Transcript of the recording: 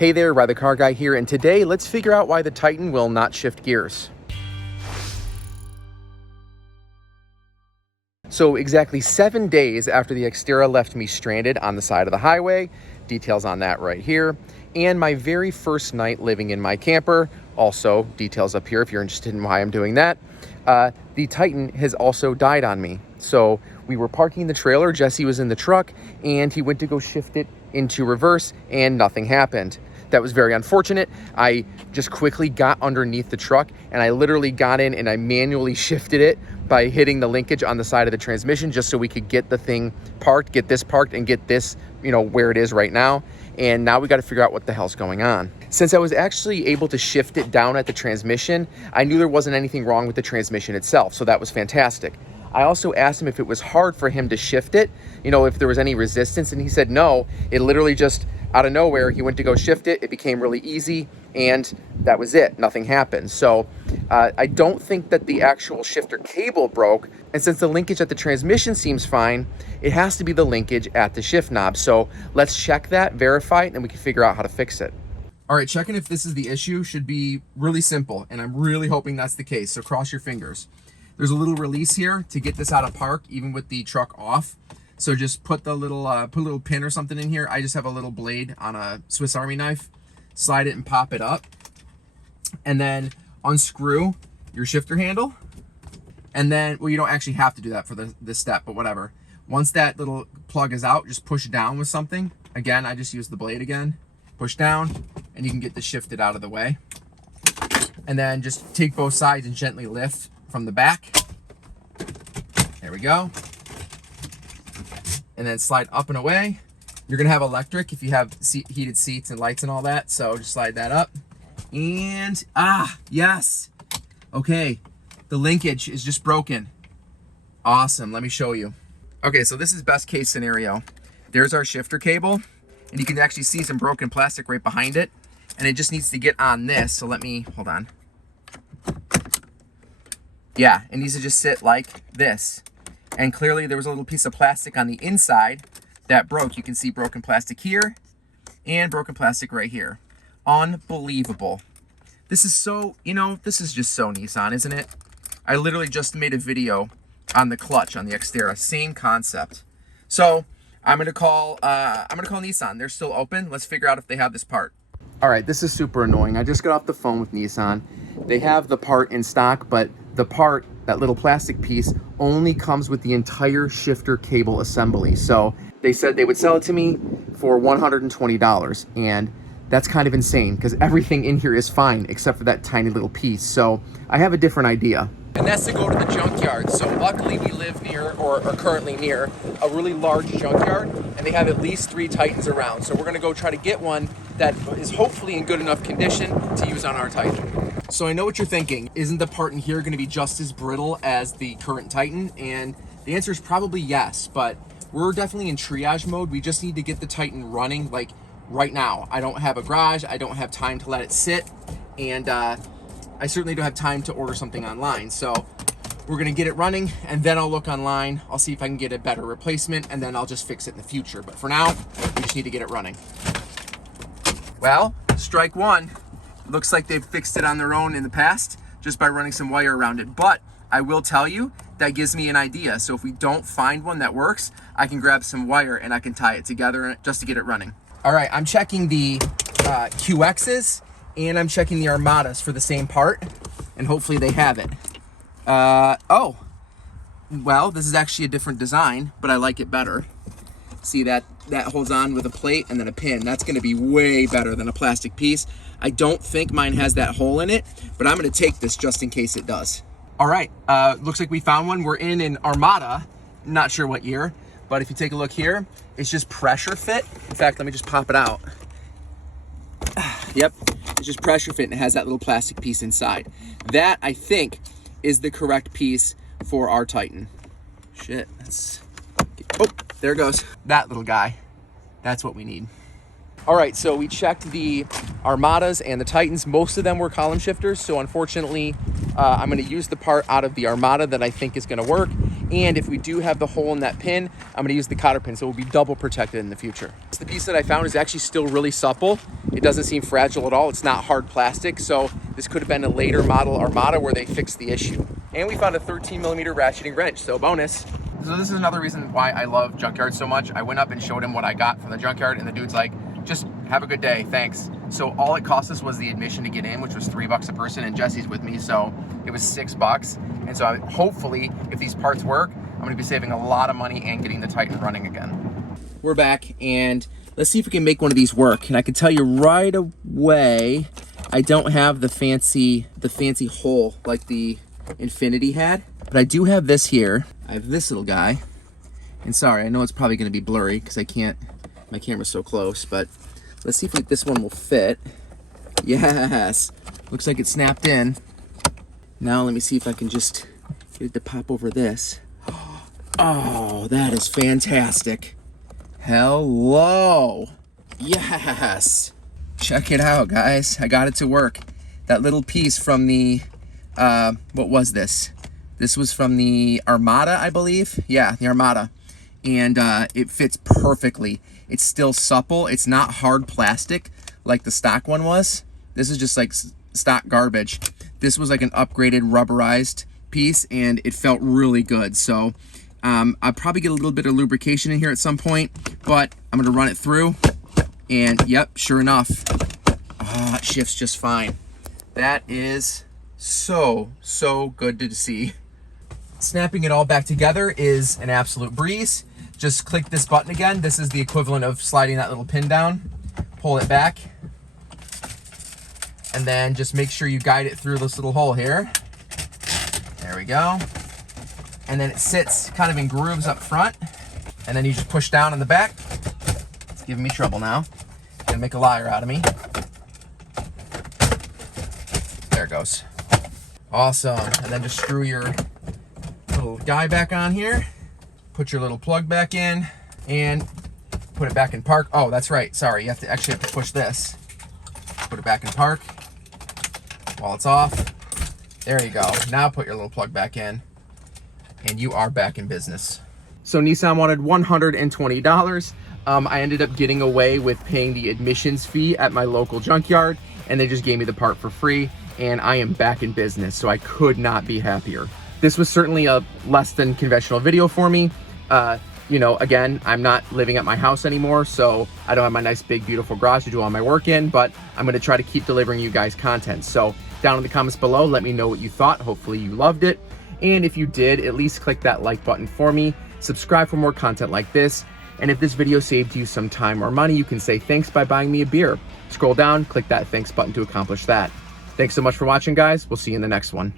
Hey there, Ride the Car Guy here, and today let's figure out why the Titan will not shift gears. So exactly 7 days after the Xterra left me stranded on the side of the highway, details on that right here, and my very first night living in my camper, also details up here if you're interested in why I'm doing that, the Titan has also died on me. So we were parking the trailer, Jesse was in the truck, and he went to go shift it into reverse and nothing happened. That was very unfortunate. I just quickly got underneath the truck and I literally got in and I manually shifted it by hitting the linkage on the side of the transmission just so we could get the thing parked, get this parked, and get this, where it is right now. And now we got to figure out what the hell's going on. Since I was actually able to shift it down at the transmission, I knew there wasn't anything wrong with the transmission itself, so that was fantastic. I also asked him if it was hard for him to shift it, if there was any resistance, and he said no. It literally just out of nowhere, he went to go shift it, it became really easy, and that was it. Nothing happened. So I don't think that the actual shifter cable broke, and since the linkage at the transmission seems fine, it has to be the linkage at the shift knob. So let's check that, verify it, and we can figure out how to fix it. All right, checking if this is the issue should be really simple, and I'm really hoping that's the case, so cross your fingers. There's a little release here to get this out of park, even with the truck off. So just put a little pin or something in here. I just have a little blade on a Swiss Army knife. Slide it and pop it up. And then unscrew your shifter handle. And then, well, you don't actually have to do that for this step, but whatever. Once that little plug is out, just push down with something. Again, I just use the blade again. Push down, and you can get this shifted out of the way. And then just take both sides and gently lift from the back. There we go. And then slide up and away. You're gonna have electric if you have heated seats and lights and all that. So just slide that up. And, yes. Okay, the linkage is just broken. Awesome, let me show you. Okay, so this is best case scenario. There's our shifter cable, and you can actually see some broken plastic right behind it. And it just needs to get on this. So hold on. Yeah, it needs to just sit like this. And clearly there was a little piece of plastic on the inside that broke. You can see broken plastic here and broken plastic right here. Unbelievable. This is so, this is just so Nissan, isn't it? I literally just made a video on the clutch on the Xterra, same concept. So I'm gonna call Nissan. They're still open. Let's figure out if they have this part. All right, this is super annoying. I just got off the phone with Nissan. They have the part in stock, but the part, that little plastic piece, only comes with the entire shifter cable assembly. So they said they would sell it to me for $120, and that's kind of insane because everything in here is fine except for that tiny little piece. So I have a different idea. And that's to go to the junkyard. So luckily we live near, or are currently near, a really large junkyard, and they have at least 3 Titans around. So we're gonna go try to get one that is hopefully in good enough condition to use on our Titan. So I know what you're thinking. Isn't the part in here gonna be just as brittle as the current Titan? And the answer is probably yes, but we're definitely in triage mode. We just need to get the Titan running like right now. I don't have a garage. I don't have time to let it sit. And I certainly don't have time to order something online. So we're gonna get it running, and then I'll look online. I'll see if I can get a better replacement, and then I'll just fix it in the future. But for now, we just need to get it running. Well, strike one. Looks like they've fixed it on their own in the past just by running some wire around it. But I will tell you, that gives me an idea. So if we don't find one that works, I can grab some wire and I can tie it together just to get it running. All right, I'm checking the QXs and I'm checking the Armadas for the same part, and hopefully they have it. Oh, well, this is actually a different design, but I like it better. See that holds on with a plate and then a pin. That's gonna be way better than a plastic piece. I don't think mine has that hole in it, but I'm gonna take this just in case it does. All right, looks like we found one. We're in an Armada, not sure what year, but if you take a look here, it's just pressure fit. In fact, let me just pop it out. Yep, it's just pressure fit and it has that little plastic piece inside. That, I think, is the correct piece for our Titan. Shit, oh, there it goes. That little guy, that's what we need. All right, so we checked the Armadas and the Titans. Most of them were column shifters, so unfortunately, I'm gonna use the part out of the Armada that I think is gonna work. And if we do have the hole in that pin, I'm gonna use the cotter pin, so we'll be double protected in the future. The piece that I found is actually still really supple. It doesn't seem fragile at all. It's not hard plastic, so this could have been a later model Armada where they fixed the issue. And we found a 13mm ratcheting wrench, so bonus. So this is another reason why I love junkyards so much. I went up and showed him what I got from the junkyard, and the dude's like, just have a good day, thanks. So all it cost us was the admission to get in, which was $3 a person, and Jesse's with me, so it was $6. And so hopefully, if these parts work, I'm gonna be saving a lot of money and getting the Titan running again. We're back, and let's see if we can make one of these work. And I can tell you right away, I don't have the fancy hole like the Infinity had, but I do have this here. I have this little guy, and sorry, I know it's probably gonna be blurry because I can't, my camera's so close, but let's see if this one will fit. Yes, looks like it snapped in. Now let me see if I can just get it to pop over this. Oh, that is fantastic. Hello. Yes. Check it out, guys. I got it to work. That little piece from the, what was this? This was from the Armada, I believe. Yeah, the Armada. And it fits perfectly. It's still supple. It's not hard plastic like the stock one was. This is just like stock garbage. This was like an upgraded rubberized piece, and it felt really good. So I'll probably get a little bit of lubrication in here at some point, but I'm gonna run it through, and yep, sure enough, it shifts just fine. That is so good to see. Snapping it all back together is an absolute breeze. Just click this button again. This is the equivalent of sliding that little pin down. Pull it back, and then just make sure you guide it through this little hole here. There we go. And then it sits kind of in grooves up front, and then you just push down in the back. It's giving me trouble now. Gonna make a liar out of me. There it goes. Awesome. And then just screw your little guy back on here. Put your little plug back in and put it back in park. Oh, that's right. Sorry, you actually have to push this. Put it back in park while it's off. There you go. Now put your little plug back in, and you are back in business. So Nissan wanted $120. I ended up getting away with paying the admissions fee at my local junkyard, and they just gave me the part for free, and I am back in business, so I could not be happier. This was certainly a less than conventional video for me. You know, again, I'm not living at my house anymore, so I don't have my nice big beautiful garage to do all my work in, but I'm gonna try to keep delivering you guys content. So down in the comments below, let me know what you thought. Hopefully you loved it. And if you did, at least click that like button for me. Subscribe for more content like this. And if this video saved you some time or money, you can say thanks by buying me a beer. Scroll down, click that thanks button to accomplish that. Thanks so much for watching, guys. We'll see you in the next one.